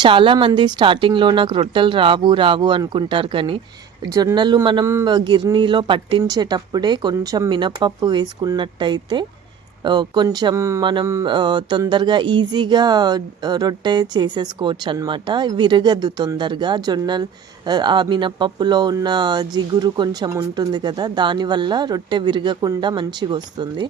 చాలామంది స్టార్టింగ్‌లో నాకు రొట్టెలు రావు అనుకుంటారు కానీ, జొన్నలు మనం గిర్నీలో పట్టించేటప్పుడే కొంచెం మినపప్పు వేసుకున్నట్టయితే కొంచెం మనం తొందరగా ఈజీగా రొట్టె చేసేసుకోవచ్చనమాట. విరగదు తొందరగా. ఆ మినపప్పులో ఉన్న జిగురు కొంచెం ఉంటుంది కదా! దానివల్ల రొట్టె విరగకుండా మంచిగొస్తుంది.